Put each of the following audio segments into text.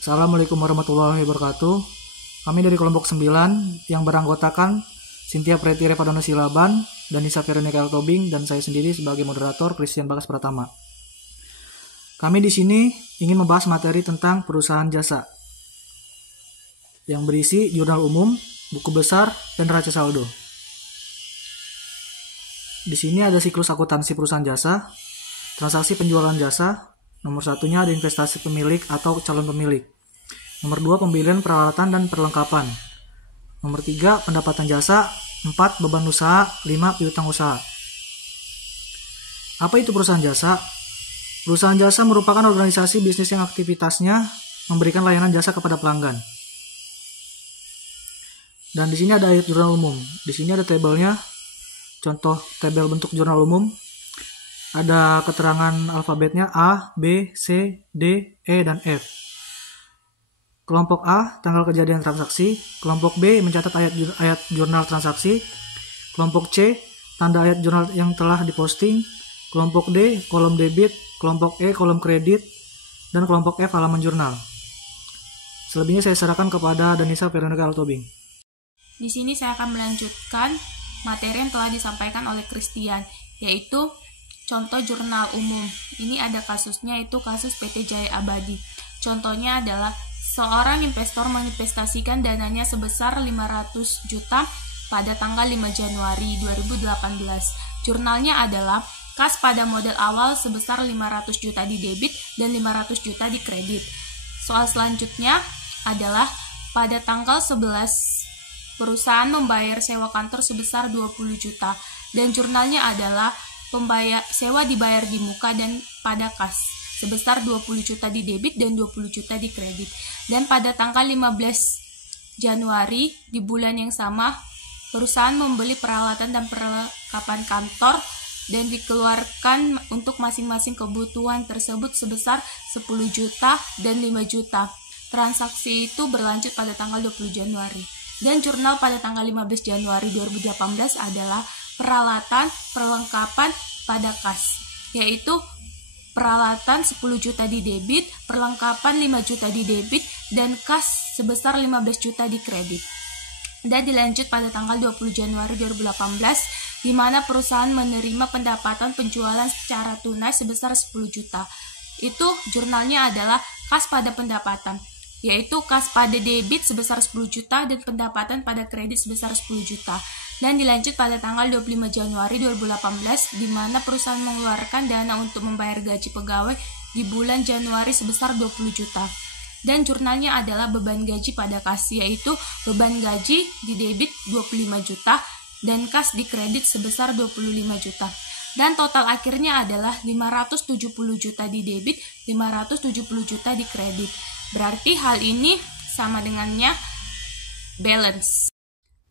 Assalamualaikum warahmatullahi wabarakatuh. Kami dari kelompok 9 yang beranggotakan Cynthia Pretty Repadona Silaban dan Nisa Veronica Altobing dan saya sendiri sebagai moderator Christian Bagas Pratama. Kami di sini ingin membahas materi tentang perusahaan jasa yang berisi jurnal umum, buku besar, dan neraca saldo. Di sini ada siklus akuntansi perusahaan jasa, transaksi penjualan jasa, nomor satunya ada investasi pemilik atau calon pemilik. Nomor 2 pembelian peralatan dan perlengkapan. Nomor 3 pendapatan jasa, 4 beban usaha, 5 piutang usaha. Apa itu perusahaan jasa? Perusahaan jasa merupakan organisasi bisnis yang aktivitasnya memberikan layanan jasa kepada pelanggan. Dan di sini ada ayat jurnal umum. Di sini ada tabelnya. Contoh tabel bentuk jurnal umum. Ada keterangan alfabetnya A, B, C, D, E, dan F. Kelompok A, tanggal kejadian transaksi. Kelompok B, mencatat ayat jurnal transaksi. Kelompok C, tanda ayat jurnal yang telah diposting. Kelompok D, kolom debit. Kelompok E, kolom kredit. Dan kelompok F, halaman jurnal. Selebihnya saya serahkan kepada Danisa Veronica Altobing. Di sini saya akan melanjutkan materi yang telah disampaikan oleh Christian, yaitu contoh jurnal umum. Ini ada kasusnya, itu kasus PT Jaya Abadi. Contohnya adalah seorang investor menginvestasikan dananya sebesar 500 juta pada tanggal 5 Januari 2018. Jurnalnya adalah kas pada model awal sebesar 500 juta di debit dan 500 juta di kredit. Soal selanjutnya adalah pada tanggal 11 perusahaan membayar sewa kantor sebesar 20 juta dan jurnalnya adalah sewa dibayar di muka dan pada kas sebesar 20 juta di debit dan 20 juta di kredit. Dan pada tanggal 15 Januari di bulan yang sama, perusahaan membeli peralatan dan perlengkapan kantor dan dikeluarkan untuk masing-masing kebutuhan tersebut sebesar 10 juta dan 5 juta. Transaksi itu berlanjut pada tanggal 20 Januari. Dan jurnal pada tanggal 15 Januari 2018 adalah peralatan perlengkapan pada kas, yaitu peralatan 10 juta di debit, perlengkapan 5 juta di debit, dan kas sebesar 15 juta di kredit. Dan dilanjut pada tanggal 20 Januari 2018, di mana perusahaan menerima pendapatan penjualan secara tunai sebesar 10 juta. Itu jurnalnya adalah kas pada pendapatan, yaitu kas pada debit sebesar 10 juta dan pendapatan pada kredit sebesar 10 juta. Dan dilanjut pada tanggal 25 Januari 2018, di mana perusahaan mengeluarkan dana untuk membayar gaji pegawai di bulan Januari sebesar 20 juta. Dan jurnalnya adalah beban gaji pada kas, yaitu beban gaji di debit 25 juta dan kas di kredit sebesar 25 juta. Dan total akhirnya adalah 570 juta di debit, 570 juta di kredit. Berarti hal ini sama dengannya balance.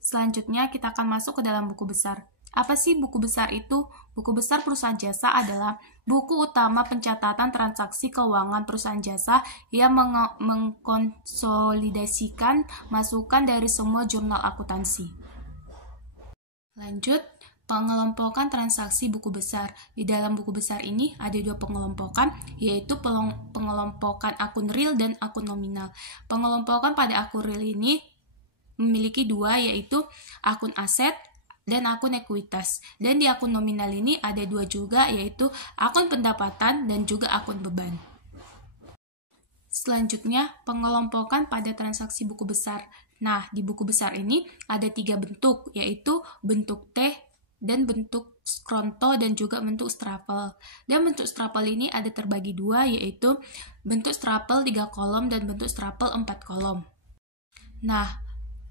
Selanjutnya kita akan masuk ke dalam buku besar. Apa sih buku besar itu? Buku besar perusahaan jasa adalah buku utama pencatatan transaksi keuangan perusahaan jasa yang mengkonsolidasikan masukan dari semua jurnal akuntansi. Lanjut, pengelompokan transaksi buku besar. Di dalam buku besar ini ada 2 pengelompokan, yaitu pengelompokan akun real dan akun nominal. Pengelompokan pada akun real ini memiliki 2, yaitu akun aset dan akun ekuitas. Dan di akun nominal ini ada 2 juga, yaitu akun pendapatan dan juga akun beban. Selanjutnya, pengelompokan pada transaksi buku besar. Nah, di buku besar ini ada 3 bentuk, yaitu bentuk T, dan bentuk skronto dan juga bentuk strapel. Dan bentuk strapel ini ada terbagi 2, yaitu bentuk strapel 3 kolom dan bentuk strapel 4 kolom. Nah,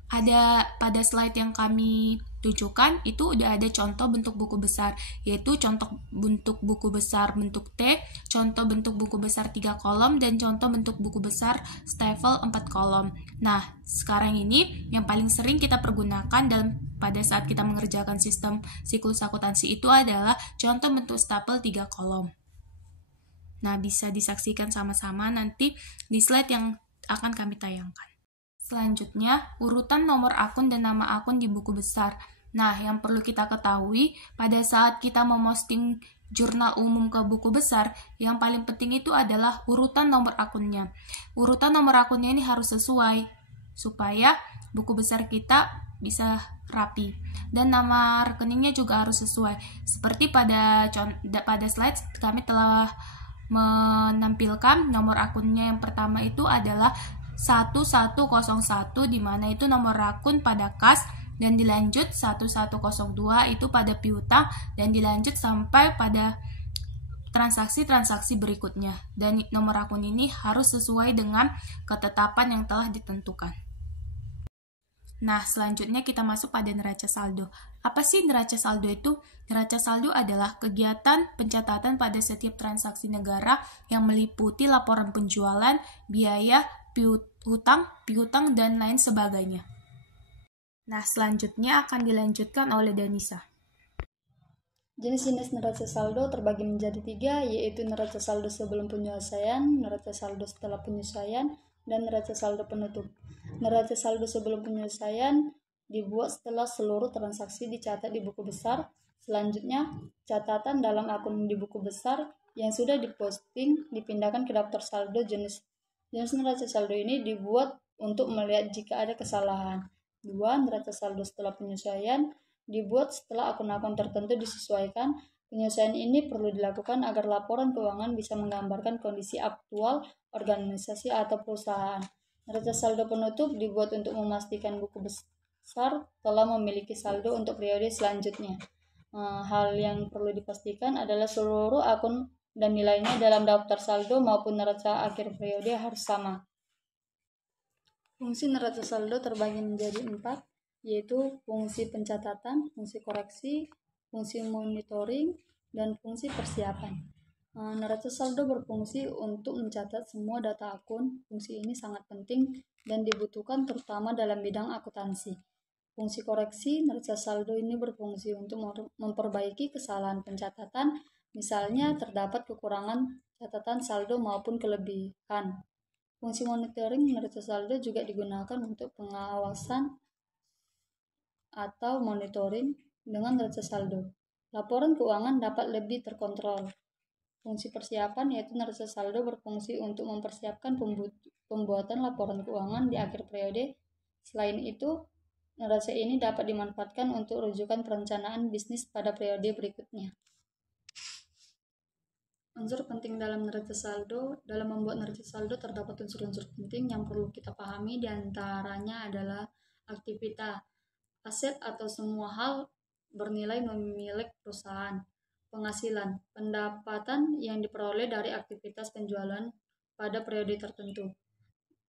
ada pada slide yang kami tunjukkan itu udah ada contoh bentuk buku besar, yaitu contoh bentuk buku besar bentuk T, contoh bentuk buku besar 3 kolom, dan contoh bentuk buku besar stafel 4 kolom. Nah, sekarang ini yang paling sering kita pergunakan pada saat kita mengerjakan sistem siklus akuntansi itu adalah contoh bentuk stapel 3 kolom. Nah, bisa disaksikan sama-sama nanti di slide yang akan kami tayangkan. Selanjutnya, urutan nomor akun dan nama akun di buku besar. Nah, yang perlu kita ketahui, pada saat kita memposting jurnal umum ke buku besar, yang paling penting itu adalah urutan nomor akunnya. Urutan nomor akunnya ini harus sesuai supaya buku besar kita bisa rapi, dan nama rekeningnya juga harus sesuai. Seperti pada slide kami telah menampilkan nomor akunnya. Yang pertama itu adalah 1101, di mana itu nomor akun pada kas, dan dilanjut 1102 itu pada piutang, dan dilanjut sampai pada transaksi-transaksi berikutnya. Dan nomor akun ini harus sesuai dengan ketetapan yang telah ditentukan. Nah, selanjutnya kita masuk pada neraca saldo. Apa sih neraca saldo itu? Neraca saldo adalah kegiatan pencatatan pada setiap transaksi negara yang meliputi laporan penjualan, biaya, piutang, dan lain sebagainya. Nah, selanjutnya akan dilanjutkan oleh Danisa. Jenis-jenis neraca saldo terbagi menjadi 3, yaitu neraca saldo sebelum penyelesaian, neraca saldo setelah penyelesaian, dan neraca saldo penutup. Neraca saldo sebelum penyelesaian dibuat setelah seluruh transaksi dicatat di buku besar. Selanjutnya, catatan dalam akun di buku besar yang sudah diposting dipindahkan ke daftar saldo. Jenis neraca saldo ini dibuat untuk melihat jika ada kesalahan. 2. Neraca saldo setelah penyesuaian dibuat setelah akun-akun tertentu disesuaikan. Penyesuaian ini perlu dilakukan agar laporan keuangan bisa menggambarkan kondisi aktual organisasi atau perusahaan. Neraca saldo penutup dibuat untuk memastikan buku besar telah memiliki saldo untuk periode selanjutnya. Hal yang perlu dipastikan adalah seluruh akun dan nilainya dalam daftar saldo maupun neraca akhir periode harus sama. Fungsi neraca saldo terbagi menjadi 4, yaitu fungsi pencatatan, fungsi koreksi, fungsi monitoring, dan fungsi persiapan. Neraca saldo berfungsi untuk mencatat semua data akun. Fungsi ini sangat penting dan dibutuhkan terutama dalam bidang akuntansi. Fungsi koreksi neraca saldo ini berfungsi untuk memperbaiki kesalahan pencatatan, misalnya terdapat kekurangan catatan saldo maupun kelebihan. Fungsi monitoring neraca saldo juga digunakan untuk pengawasan atau monitoring dengan neraca saldo. Laporan keuangan dapat lebih terkontrol. Fungsi persiapan yaitu neraca saldo berfungsi untuk mempersiapkan pembuatan laporan keuangan di akhir periode. Selain itu, neraca ini dapat dimanfaatkan untuk rujukan perencanaan bisnis pada periode berikutnya. Unsur penting dalam neraca saldo. Dalam membuat neraca saldo terdapat unsur-unsur penting yang perlu kita pahami, diantaranya adalah aktivitas, aset atau semua hal bernilai milik perusahaan, penghasilan, pendapatan yang diperoleh dari aktivitas penjualan pada periode tertentu,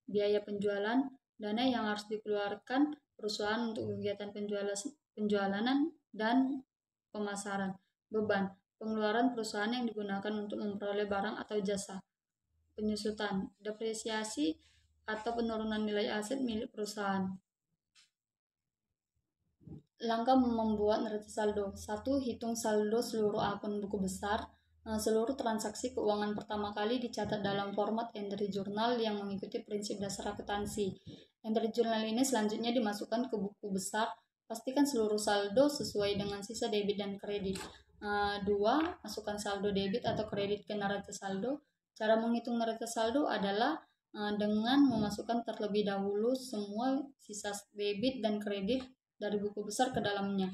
biaya penjualan, dana yang harus dikeluarkan perusahaan untuk kegiatan penjualan dan pemasaran, beban, pengeluaran perusahaan yang digunakan untuk memperoleh barang atau jasa, penyusutan, depresiasi atau penurunan nilai aset milik perusahaan. Langkah membuat neraca saldo. 1. Hitung saldo seluruh akun buku besar. Seluruh transaksi keuangan pertama kali dicatat dalam format entry journal yang mengikuti prinsip dasar akuntansi. Entry journal ini selanjutnya dimasukkan ke buku besar. Pastikan seluruh saldo sesuai dengan sisa debit dan kredit. 2. Masukkan saldo debit atau kredit ke neraca saldo. Cara menghitung neraca saldo adalah dengan memasukkan terlebih dahulu semua sisa debit dan kredit dari buku besar ke dalamnya.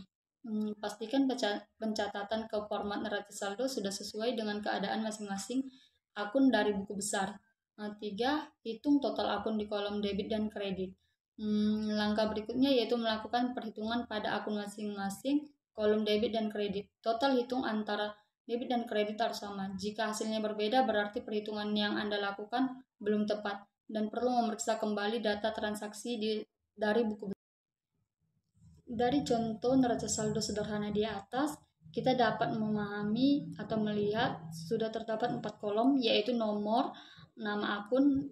Pastikan pencatatan ke format neraca saldo sudah sesuai dengan keadaan masing-masing akun dari buku besar. 3. Hitung total akun di kolom debit dan kredit. Langkah berikutnya yaitu melakukan perhitungan pada akun masing-masing kolom debit dan kredit. Total hitung antara debit dan kredit harus sama. Jika hasilnya berbeda, berarti perhitungan yang Anda lakukan belum tepat dan perlu memeriksa kembali data transaksi dari buku besar. Dari contoh neraca saldo sederhana di atas, kita dapat memahami atau melihat sudah terdapat 4 kolom, yaitu nomor, nama akun,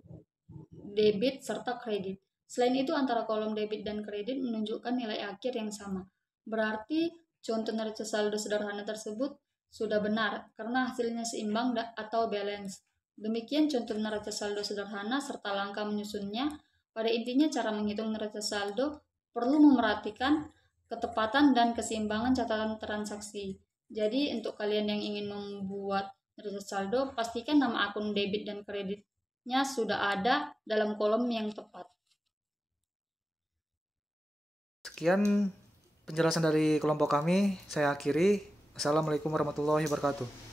debit, serta kredit. Selain itu, antara kolom debit dan kredit menunjukkan nilai akhir yang sama. Berarti contoh neraca saldo sederhana tersebut sudah benar karena hasilnya seimbang atau balance. Demikian contoh neraca saldo sederhana serta langkah menyusunnya. Pada intinya, cara menghitung neraca saldo perlu memerhatikan ketepatan dan keseimbangan catatan transaksi. Jadi untuk kalian yang ingin membuat neraca saldo, pastikan nama akun debit dan kreditnya sudah ada dalam kolom yang tepat. Sekian penjelasan dari kelompok kami, saya akhiri. Assalamualaikum warahmatullahi wabarakatuh.